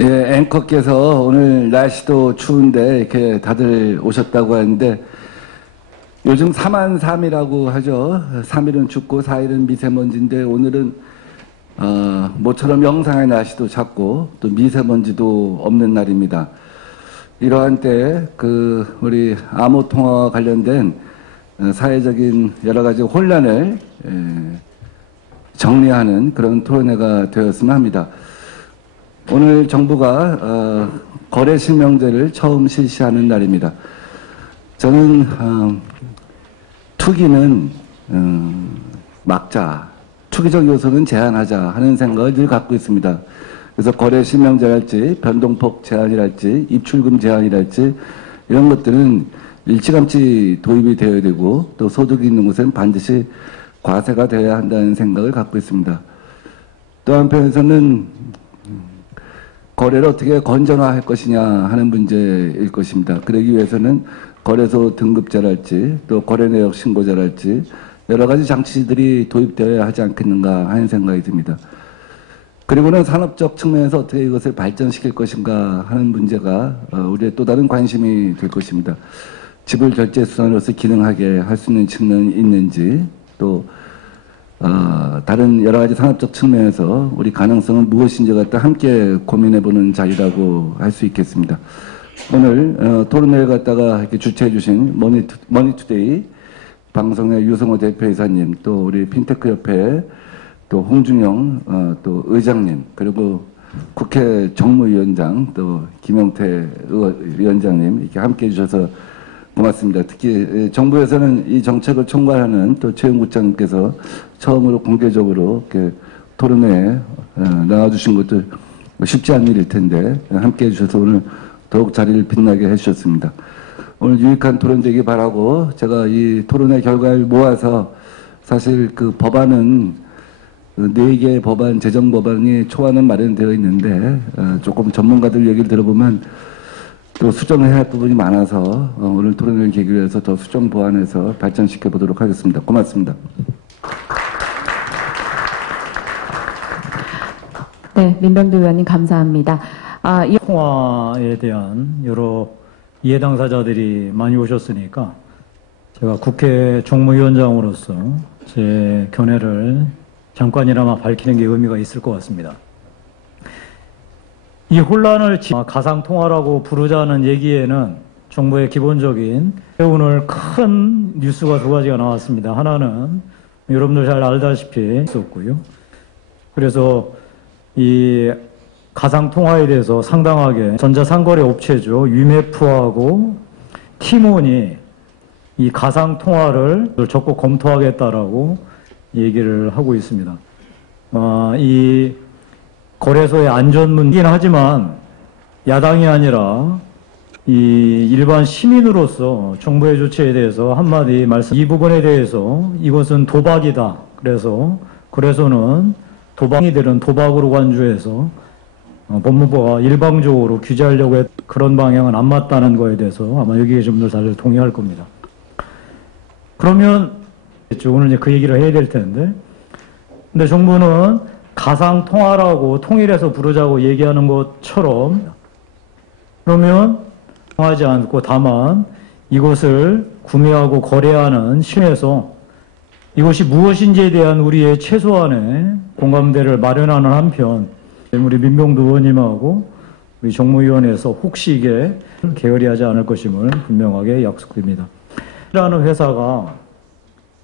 예, 앵커께서 오늘 날씨도 추운데 이렇게 다들 오셨다고 하는데 요즘 3한 3이라고 하죠. 3일은 춥고 4일은 미세먼지인데 오늘은 모처럼 영상의 날씨도 작고 또 미세먼지도 없는 날입니다. 이러한 때 우리 암호 통화와 관련된 사회적인 여러 가지 혼란을 정리하는 그런 토론회가 되었으면 합니다. 오늘 정부가 거래 실명제를 처음 실시하는 날입니다. 저는 투기는 막자, 투기적 요소는 제한하자 하는 생각을 늘 갖고 있습니다. 그래서 거래 실명제랄지 변동폭 제한이랄지 입출금 제한이랄지 이런 것들은 일찌감치 도입이 되어야 되고 또 소득이 있는 곳은 반드시 과세가 되어야 한다는 생각을 갖고 있습니다. 또 한편에서는 거래를 어떻게 건전화할 것이냐 하는 문제일 것입니다. 그러기 위해서는 거래소 등급제랄지 또 거래내역 신고제랄지 여러 가지 장치들이 도입되어야 하지 않겠는가 하는 생각이 듭니다. 그리고는 산업적 측면에서 어떻게 이것을 발전시킬 것인가 하는 문제가 우리의 또 다른 관심이 될 것입니다. 지불 결제 수단으로서 기능하게 할 수 있는 측면이 있는지 또 다른 여러 가지 산업적 측면에서 우리 가능성은 무엇인지 갖다 함께 고민해보는 자리라고 할 수 있겠습니다. 오늘 토론회를 갖다가 이렇게 주최해 주신 머니투데이 방송의 유성호 대표이사님 또 우리 핀테크협회 또 홍준영 또 의장님 그리고 국회 정무위원장 또 김영태 위원장님 이렇게 함께 해주셔서 고맙습니다. 특히 정부에서는 이 정책을 총괄하는 또 최영국장님께서 처음으로 공개적으로 이렇게 토론회에 나와주신 것도 쉽지 않은 일일 텐데 함께 해주셔서 오늘 더욱 자리를 빛나게 해주셨습니다. 오늘 유익한 토론 되기 바라고 제가 이 토론회 결과를 모아서 사실 그 법안은 4개의 법안, 재정 법안이 초안은 마련되어 있는데 조금 전문가들 얘기를 들어보면 또 수정해야 할 부분이 많아서 오늘 토론을 계기로 해서 더 수정 보완해서 발전시켜 보도록 하겠습니다. 고맙습니다. 네, 민병두 의원님 감사합니다. 통화에 대한 여러 이해 당사자들이 많이 오셨으니까 제가 국회 정무위원장으로서 제 견해를 잠깐이나마 밝히는 게 의미가 있을 것 같습니다. 이 혼란을 가상통화라고 부르자는 얘기에는 정부의 기본적인 오늘 큰 뉴스가 2가지가 나왔습니다. 하나는 여러분들 잘 알다시피 있었고요. 그래서 이 가상통화에 대해서 상당하게 전자상거래 업체죠. 위메프하고 티몬이 이 가상통화를 적극 검토하겠다라고 얘기를 하고 있습니다. 이 거래소의 안전 문제긴 하지만 야당이 아니라 이 일반 시민으로서 정부의 조치에 대해서 한마디 말씀. 이 부분에 대해서 이것은 도박이다. 그래서 거래소는 도박이들은 도박으로 간주해서 법무부가 일방적으로 규제하려고 했 그런 방향은 안 맞다는 거에 대해서 아마 여기 계신 분들 다들 동의할 겁니다. 그러면 오늘 이제 그 얘기를 해야 될 텐데, 근데 정부는 가상통화라고 통일해서 부르자고 얘기하는 것처럼 그러면 통하지 않고 다만 이것을 구매하고 거래하는 시에서 이것이 무엇인지에 대한 우리의 최소한의 공감대를 마련하는 한편 우리 민병두 의원님하고 우리 정무위원회에서 혹시 이게 게을리하지 않을 것임을 분명하게 약속드립니다. 라는 회사가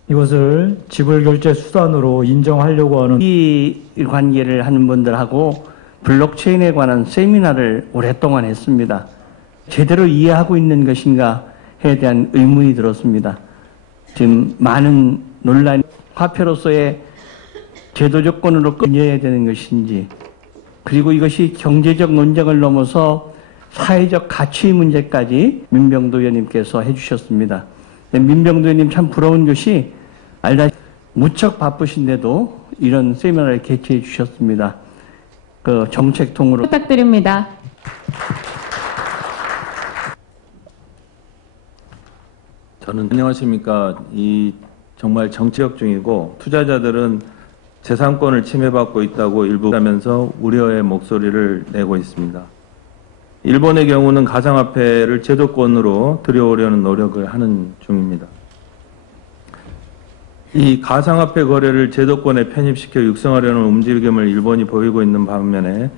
이것을 지불결제 수단으로 인정하려고 하는 이 관계를 하는 분들하고 블록체인에 관한 세미나를 오랫동안 했습니다. 제대로 이해하고 있는 것인가에 대한 의문이 들었습니다. 지금 많은 논란이 화폐로서의 제도 조건으로 끊어야 되는 것인지 그리고 이것이 경제적 논쟁을 넘어서 사회적 가치 문제까지 민병두 의원님께서 해주셨습니다. 민병두 의원님 참 부러운 것이 알다시피 무척 바쁘신데도 이런 세미나를 개최해 주셨습니다. 그 정책통으로 부탁드립니다. 저는 안녕하십니까. 이 정말 정치적 중이고 투자자들은 재산권을 침해받고 있다고 일부 하면서 우려의 목소리를 내고 있습니다. 일본의 경우는 가상화폐를 제도권으로 들여오려는 노력을 하는 중입니다. 이 가상화폐 거래를 제도권에 편입시켜 육성하려는 움직임을 일본이 보이고 있는 반면에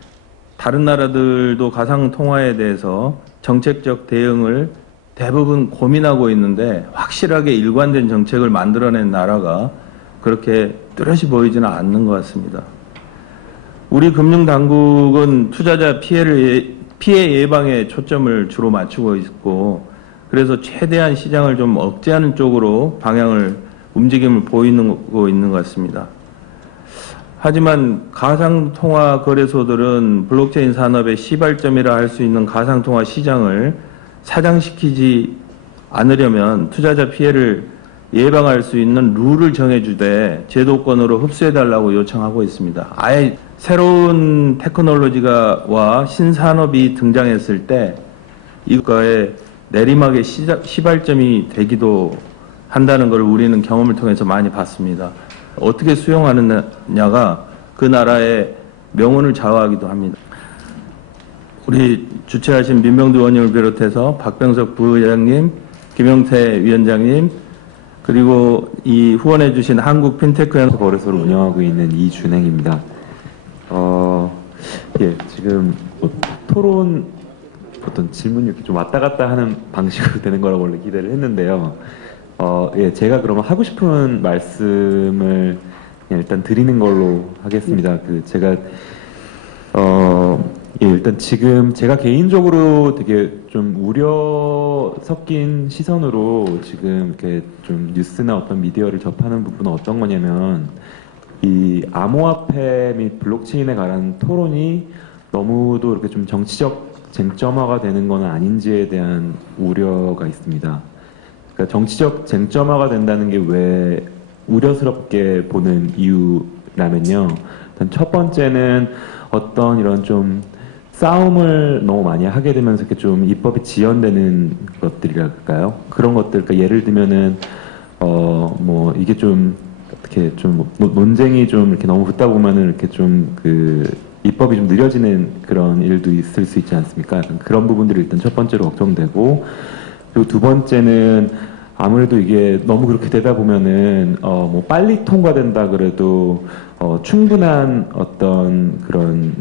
다른 나라들도 가상통화에 대해서 정책적 대응을 대부분 고민하고 있는데 확실하게 일관된 정책을 만들어낸 나라가 그렇게 뚜렷이 보이지는 않는 것 같습니다. 우리 금융당국은 투자자 피해 예방에 초점을 주로 맞추고 있고 그래서 최대한 시장을 좀 억제하는 쪽으로 움직임을 보이고 있는 것 같습니다. 하지만 가상통화 거래소들은 블록체인 산업의 시발점이라 할 수 있는 가상통화 시장을 사장시키지 않으려면 투자자 피해를 예방할 수 있는 룰을 정해주되 제도권으로 흡수해달라고 요청하고 있습니다. 아예 새로운 테크놀로지와 신산업이 등장했을 때 이거의 내리막의 시발점이 되기도 한다는 걸 우리는 경험을 통해서 많이 봤습니다. 어떻게 수용하느냐가 그 나라의 명운을 좌우하기도 합니다. 우리 주최하신 민병두 의원님을 비롯해서 박병석 부의장님, 김용태 위원장님, 그리고 이 후원해 주신 한국 핀테크 거래소를 운영하고 있는 이준행입니다. 예, 지금 토론 어떤 질문이 이렇게 좀 왔다 갔다 하는 방식으로 되는 거라고 원래 기대를 했는데요. 예, 제가 그러면 하고 싶은 말씀을 그냥 일단 드리는 걸로 하겠습니다. 제가 예, 일단 지금 제가 개인적으로 되게 좀 우려 섞인 시선으로 지금 이렇게 좀 뉴스나 어떤 미디어를 접하는 부분은 어떤 거냐면 이 암호화폐 및 블록체인에 관한 토론이 너무도 이렇게 좀 정치적 쟁점화가 되는 건 아닌지에 대한 우려가 있습니다. 그러니까 정치적 쟁점화가 된다는 게 왜 우려스럽게 보는 이유라면요. 일단 첫 번째는 어떤 이런 좀 싸움을 너무 많이 하게 되면서 이렇게 좀 입법이 지연되는 것들이랄까요? 그런 것들, 그러니까 예를 들면은 뭐 이게 좀 어떻게 좀 논쟁이 좀 이렇게 너무 붙다 보면은 이렇게 좀 입법이 좀 느려지는 그런 일도 있을 수 있지 않습니까? 그런 부분들이 일단 첫 번째로 걱정되고, 그리고 두 번째는 아무래도 이게 너무 그렇게 되다 보면은 뭐 빨리 통과된다 그래도 충분한 어떤 그런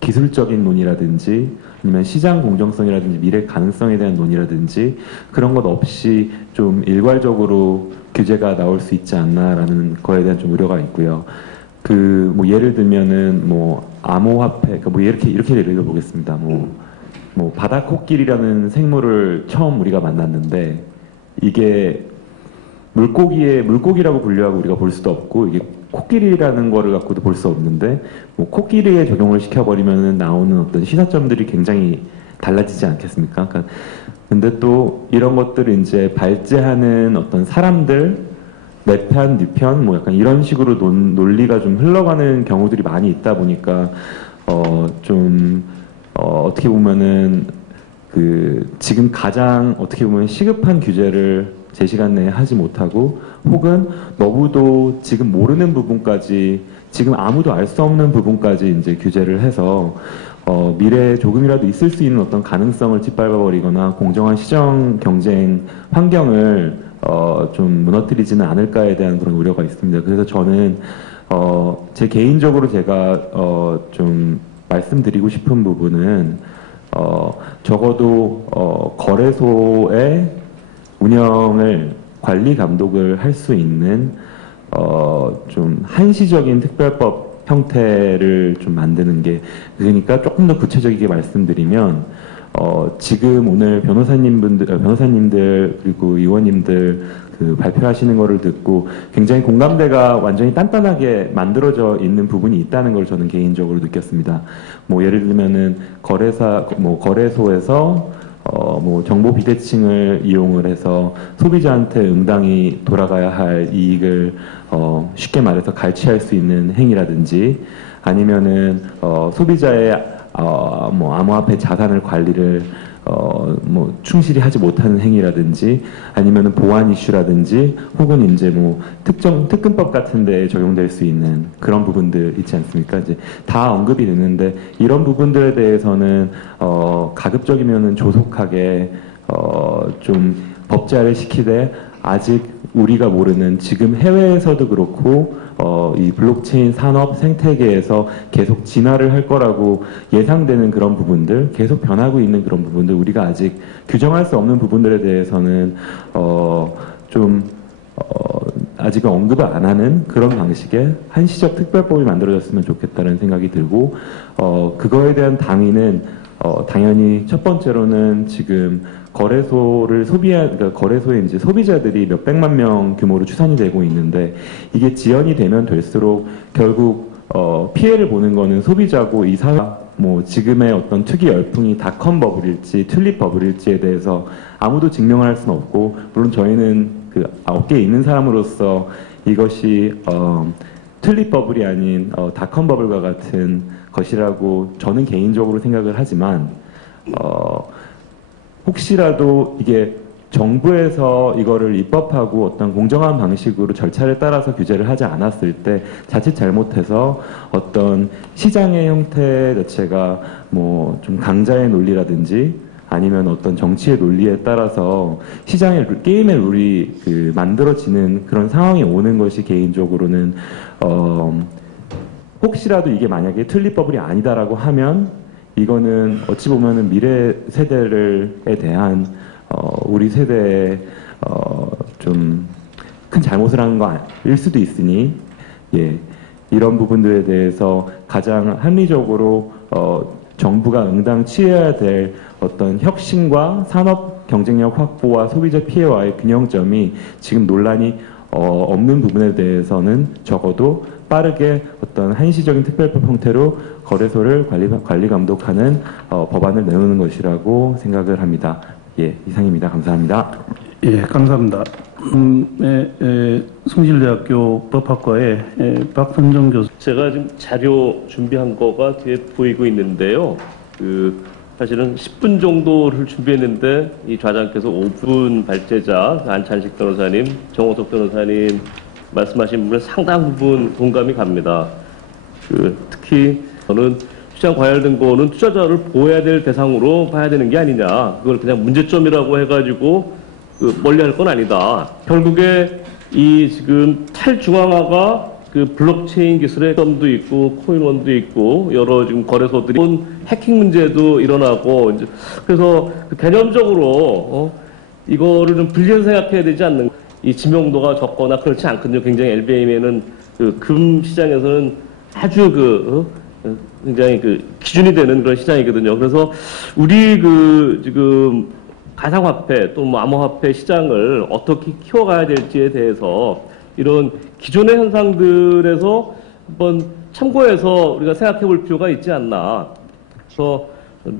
기술적인 논의라든지 아니면 시장 공정성이라든지 미래 가능성에 대한 논의라든지 그런 것 없이 좀 일괄적으로 규제가 나올 수 있지 않나라는 거에 대한 좀 우려가 있고요. 뭐 예를 들면은 뭐 암호화폐, 그러니까 뭐 이렇게 예를 들어보겠습니다. 뭐 바다코끼리라는 생물을 처음 우리가 만났는데 이게 물고기라고 분류하고 우리가 볼 수도 없고 이게 코끼리라는 거를 갖고도 볼 수 없는데 뭐 코끼리에 적용을 시켜버리면 나오는 어떤 시사점들이 굉장히 달라지지 않겠습니까? 그러니까 근데 또 이런 것들을 이제 발제하는 어떤 사람들 내 편, 네 편, 뭐 약간 이런 식으로 논리가 좀 흘러가는 경우들이 많이 있다 보니까 어떻게 보면은 지금 가장 어떻게 보면 시급한 규제를 제 시간 내에 하지 못하고 혹은 너무도 지금 모르는 부분까지 지금 아무도 알 수 없는 부분까지 이제 규제를 해서 미래에 조금이라도 있을 수 있는 어떤 가능성을 짓밟아버리거나 공정한 시장 경쟁 환경을 좀 무너뜨리지는 않을까에 대한 그런 우려가 있습니다. 그래서 저는 제 개인적으로 제가 좀 말씀드리고 싶은 부분은 적어도 거래소의 운영을 관리 감독을 할 수 있는 좀 한시적인 특별법 형태를 좀 만드는 게, 그러니까 조금 더 구체적이게 말씀드리면 지금 오늘 변호사님들 그리고 의원님들 발표하시는 거를 듣고 굉장히 공감대가 완전히 단단하게 만들어져 있는 부분이 있다는 걸 저는 개인적으로 느꼈습니다. 뭐 예를 들면은 거래소에서 뭐 정보 비대칭을 이용을 해서 소비자한테 응당이 돌아가야 할 이익을 쉽게 말해서 갈취할 수 있는 행위라든지 아니면은 소비자의 뭐 암호화폐 자산을 관리를 뭐 충실히 하지 못하는 행위라든지 아니면은 보안 이슈라든지 혹은 이제 뭐 특근법 같은 데 적용될 수 있는 그런 부분들 있지 않습니까? 이제 다 언급이 됐는데 이런 부분들에 대해서는 가급적이면은 조속하게 좀 법제화를 시키되 아직 우리가 모르는 지금 해외에서도 그렇고 이 블록체인 산업 생태계에서 계속 진화를 할 거라고 예상되는 그런 부분들, 계속 변하고 있는 그런 부분들, 우리가 아직 규정할 수 없는 부분들에 대해서는 아직은 언급을 안 하는 그런 방식의 한시적 특별법이 만들어졌으면 좋겠다는 생각이 들고 그거에 대한 당위는 당연히 첫 번째로는 지금 그러니까 거래소에 이제 소비자들이 몇백만 명 규모로 추산이 되고 있는데 이게 지연이 되면 될수록 결국 피해를 보는 거는 소비자고 이 사회 뭐 지금의 어떤 투기 열풍이 닷컴 버블일지 튤립 버블일지에 대해서 아무도 증명을 할 수는 없고 물론 저희는 그 업계에 있는 사람으로서 이것이 튤립 버블이 아닌 닷컴 버블과 같은 것이라고 저는 개인적으로 생각을 하지만 혹시라도 이게 정부에서 이거를 입법하고 어떤 공정한 방식으로 절차를 따라서 규제를 하지 않았을 때 자칫 잘못해서 어떤 시장의 형태 자체가 뭐 좀 강자의 논리라든지 아니면 어떤 정치의 논리에 따라서 시장의 게임의 룰이 만들어지는 그런 상황이 오는 것이 개인적으로는 혹시라도 이게 만약에 튤립버블이 아니다라고 하면 이거는 어찌 보면은 미래 세대에 대한 우리 세대에 좀 큰 잘못을 하는 거일 수도 있으니 이런 부분들에 대해서 가장 합리적으로 정부가 응당 취해야 될 어떤 혁신과 산업 경쟁력 확보와 소비자 피해와의 균형점이 지금 논란이 없는 부분에 대해서는 적어도 빠르게 어떤 한시적인 특별법 형태로 거래소를 관리 감독하는 법안을 내놓는 것이라고 생각을 합니다. 이상입니다. 감사합니다. 감사합니다. 성실대학교 법학과의 박선정 교수. 제가 지금 자료 준비한 거가 뒤에 보이고 있는데요. 사실은 10분 정도를 준비했는데 이 좌장께서 5분 발제자 안찬식 변호사님, 정호석 변호사님 말씀하신 부분에 상당 부분 공감이 갑니다. 특히 저는 시장 과열된 거는 투자자를 보호해야 될 대상으로 봐야 되는 게 아니냐. 그걸 그냥 문제점이라고 해가지고 멀리할 건 아니다. 결국에 이 지금 탈중앙화가 블록체인 기술의 점도 있고 코인원도 있고 여러 지금 거래소들이 해킹 문제도 일어나고 이제 그래서 개념적으로 이거를 좀 분리해서 생각해야 되지 않는 이 지명도가 적거나 그렇지 않거든요. 굉장히 LBM에는 금 시장에서는 아주 굉장히 기준이 되는 그런 시장이거든요. 그래서 우리 지금 가상화폐 또 뭐 암호화폐 시장을 어떻게 키워가야 될지에 대해서 이런 기존의 현상들에서 한번 참고해서 우리가 생각해 볼 필요가 있지 않나. 그래서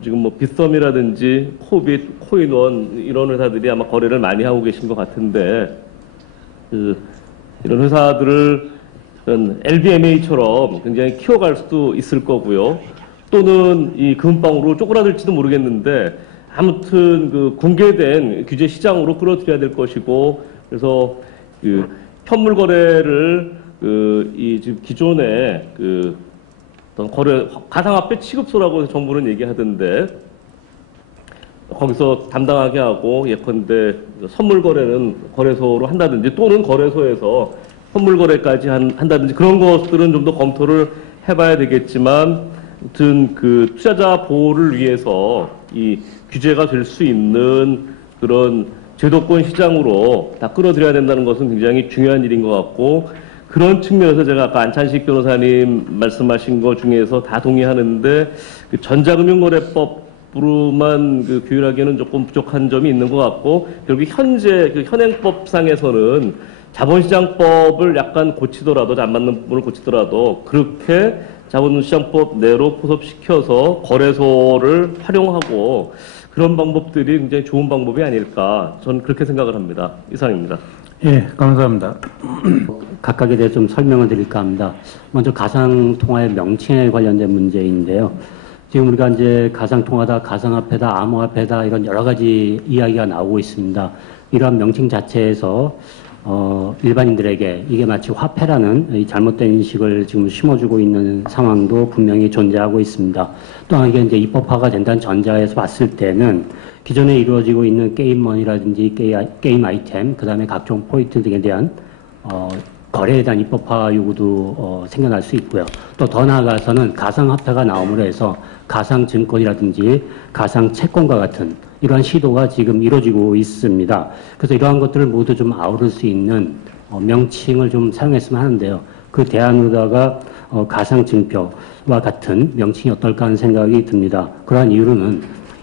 지금 뭐 빗썸이라든지 코빗, 코인원 이런 회사들이 아마 거래를 많이 하고 계신 것 같은데 이런 회사들을 LBMA처럼 굉장히 키워갈 수도 있을 거고요. 또는 이 금방으로 쪼그라들지도 모르겠는데 아무튼 공개된 규제 시장으로 끌어들여야 될 것이고 그래서 현물 거래를 이 지금 기존의 어떤 거래 가상화폐 취급소라고 정부는 얘기하던데 거기서 담당하게 하고 예컨대 선물 거래는 거래소로 한다든지 또는 거래소에서 선물 거래까지 한다든지 그런 것들은 좀 더 검토를 해봐야 되겠지만 아무튼 투자자 보호를 위해서 이 규제가 될 수 있는 그런 제도권 시장으로 다 끌어들여야 된다는 것은 굉장히 중요한 일인 것 같고 그런 측면에서 제가 아까 안찬식 변호사님 말씀하신 것 중에서 다 동의하는데 전자금융거래법으로만 규율하기에는 조금 부족한 점이 있는 것 같고 결국 현재 현행법상에서는 자본시장법을 약간 고치더라도 안 맞는 부분을 고치더라도 그렇게 자본시장법 내로 포섭시켜서 거래소를 활용하고 그런 방법들이 굉장히 좋은 방법이 아닐까 저는 그렇게 생각을 합니다. 이상입니다. 감사합니다. 각각에 대해 좀 설명을 드릴까 합니다. 먼저 가상통화의 명칭에 관련된 문제인데요. 지금 우리가 이제 가상통화다, 가상화폐다, 암호화폐다 이런 여러 가지 이야기가 나오고 있습니다. 이러한 명칭 자체에서 일반인들에게 이게 마치 화폐라는 이 잘못된 인식을 지금 심어주고 있는 상황도 분명히 존재하고 있습니다. 또한 이게 이제 입법화가 된다는 전자에서 봤을 때는 기존에 이루어지고 있는 게임머니라든지 게임 아이템, 그 다음에 각종 포인트 등에 대한 거래에 대한 입법화 요구도 생겨날 수 있고요. 또 더 나아가서는 가상화폐가 나옴으로 해서 가상증권이라든지 가상채권과 같은 이러한 시도가 지금 이루어지고 있습니다. 그래서 이러한 것들을 모두 좀 아우를 수 있는 명칭을 좀 사용했으면 하는데요. 그 대안으로다가 가상증표와 같은 명칭이 어떨까 하는 생각이 듭니다. 그러한 이유로는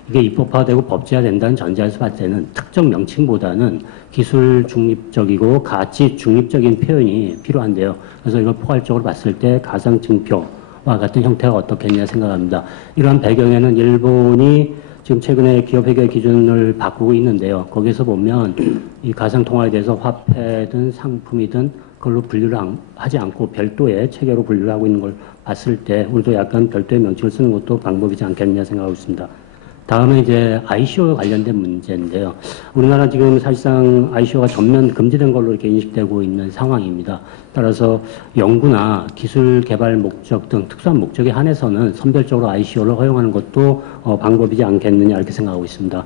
이게 입법화되고 법제화된다는 전제에서 봤을 때는 특정 명칭보다는 기술 중립적이고 가치 중립적인 표현이 필요한데요. 그래서 이걸 포괄적으로 봤을 때 가상증표와 같은 형태가 어떻겠냐 생각합니다. 이러한 배경에는 일본이 지금 최근에 기업회계 기준을 바꾸고 있는데요. 거기서 보면 이 가상통화에 대해서 화폐든 상품이든 그걸로 분류를 하지 않고 별도의 체계로 분류를 하고 있는 걸 봤을 때 우리도 약간 별도의 명칭을 쓰는 것도 방법이지 않겠냐 생각하고 있습니다. 다음에 이제 ICO와 관련된 문제인데요. 우리나라 지금 사실상 ICO가 전면 금지된 걸로 이렇게 인식되고 있는 상황입니다. 따라서 연구나 기술 개발 목적 등 특수한 목적에 한해서는 선별적으로 ICO를 허용하는 것도 방법이지 않겠느냐 이렇게 생각하고 있습니다.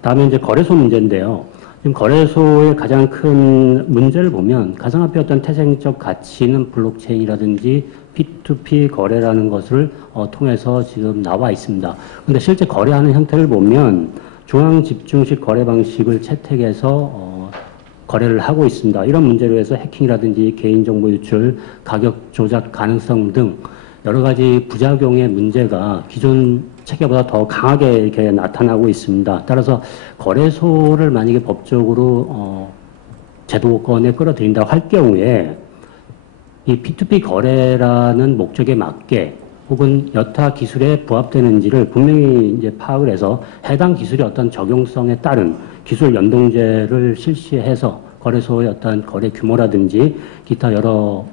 다음에 이제 거래소 문제인데요. 지금 거래소의 가장 큰 문제를 보면 가상화폐 어떤 태생적 가치는 블록체인이라든지 P2P 거래라는 것을 통해서 지금 나와 있습니다. 그런데 실제 거래하는 형태를 보면 중앙 집중식 거래 방식을 채택해서 거래를 하고 있습니다. 이런 문제로 해서 해킹이라든지 개인정보 유출, 가격 조작 가능성 등 여러 가지 부작용의 문제가 기존 체계보다 더 강하게 이렇게 나타나고 있습니다. 따라서 거래소를 만약에 법적으로 제도권에 끌어들인다 할 경우에 이 P2P 거래라는 목적에 맞게 혹은 여타 기술에 부합되는지를 분명히 이제 파악을 해서 해당 기술의 어떤 적용성에 따른 기술 연동제를 실시해서 거래소의 어떤 거래 규모라든지 기타 여러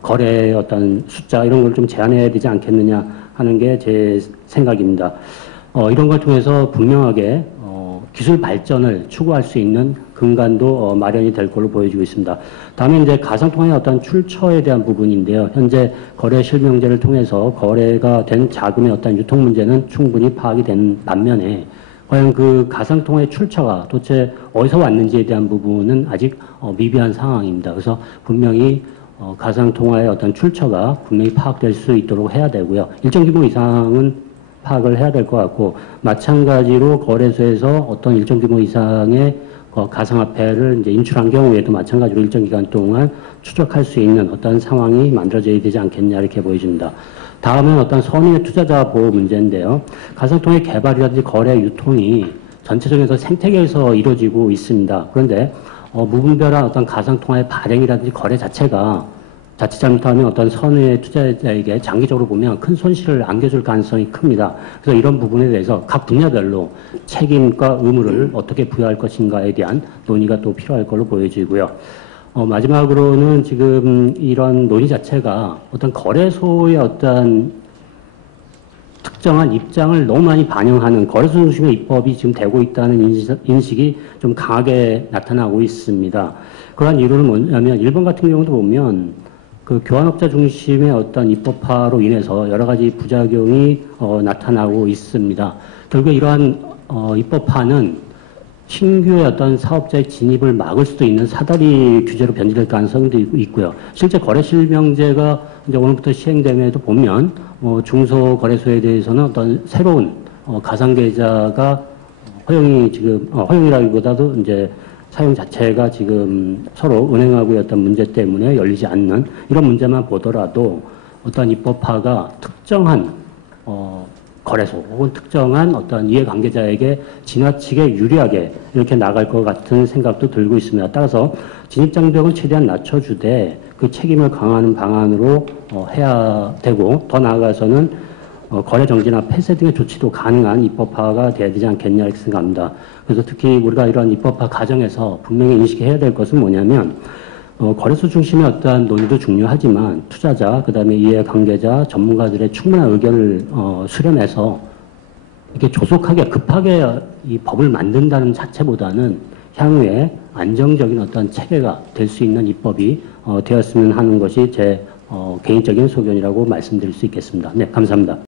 거래의 어떤 숫자 이런 걸 좀 제한해야 되지 않겠느냐 하는 게 제 생각입니다. 이런 걸 통해서 분명하게 기술 발전을 추구할 수 있는 근간도 마련이 될 걸로 보여지고 있습니다. 다음에 이제 가상통화의 어떤 출처에 대한 부분인데요. 현재 거래 실명제를 통해서 거래가 된 자금의 어떤 유통 문제는 충분히 파악이 된 반면에 과연 그 가상통화의 출처가 도대체 어디서 왔는지에 대한 부분은 아직 미비한 상황입니다. 그래서 분명히 가상통화의 어떤 출처가 분명히 파악될 수 있도록 해야 되고요. 일정 규모 이상은 파악을 해야 될 것 같고 마찬가지로 거래소에서 어떤 일정 규모 이상의 가상화폐를 이제 인출한 경우에도 마찬가지로 일정 기간 동안 추적할 수 있는 어떤 상황이 만들어져야 되지 않겠냐 이렇게 보여집니다. 다음은 어떤 선의의 투자자 보호 문제인데요. 가상통화의 개발이라든지 거래 유통이 전체적인 생태계에서 이루어지고 있습니다. 그런데 무분별한 어떤 가상통화의 발행이라든지 거래 자체가 자칫 잘못하면 어떤 선의의 투자자에게 장기적으로 보면 큰 손실을 안겨줄 가능성이 큽니다. 그래서 이런 부분에 대해서 각 분야별로 책임과 의무를 어떻게 부여할 것인가에 대한 논의가 또 필요할 걸로 보여지고요. 마지막으로는 지금 이런 논의 자체가 어떤 거래소의 어떤 특정한 입장을 너무 많이 반영하는 거래소 중심의 입법이 지금 되고 있다는 인식이 좀 강하게 나타나고 있습니다. 그러한 이유는 뭐냐면 일본 같은 경우도 보면 그 교환업자 중심의 어떤 입법화로 인해서 여러 가지 부작용이 나타나고 있습니다. 결국 이러한 입법화는 신규의 어떤 사업자의 진입을 막을 수도 있는 사다리 규제로 변질될 가능성도 있고요. 실제 거래실명제가 이제 오늘부터 시행됨에도 보면 중소거래소에 대해서는 어떤 새로운 가상계좌가 허용이 지금 허용이라기보다도 이제 사용 자체가 지금 서로 은행하고의 어떤 문제 때문에 열리지 않는 이런 문제만 보더라도 어떤 입법화가 특정한 거래소 혹은 특정한 어떤 이해관계자에게 지나치게 유리하게 이렇게 나갈 것 같은 생각도 들고 있습니다. 따라서 진입장벽을 최대한 낮춰주되 그 책임을 강화하는 방안으로 해야 되고 더 나아가서는 거래 정지나 폐쇄 등의 조치도 가능한 입법화가 돼야 되지 않겠냐 이렇게 생각합니다. 그래서 특히 우리가 이런 입법화 과정에서 분명히 인식해야 될 것은 뭐냐면 거래소 중심의 어떠한 논의도 중요하지만 투자자, 그다음에 이해관계자, 전문가들의 충분한 의견을 수렴해서 이렇게 조속하게 급하게 이 법을 만든다는 자체보다는 향후에 안정적인 어떤 체계가 될 수 있는 입법이 되었으면 하는 것이 제 개인적인 소견이라고 말씀드릴 수 있겠습니다. 네, 감사합니다.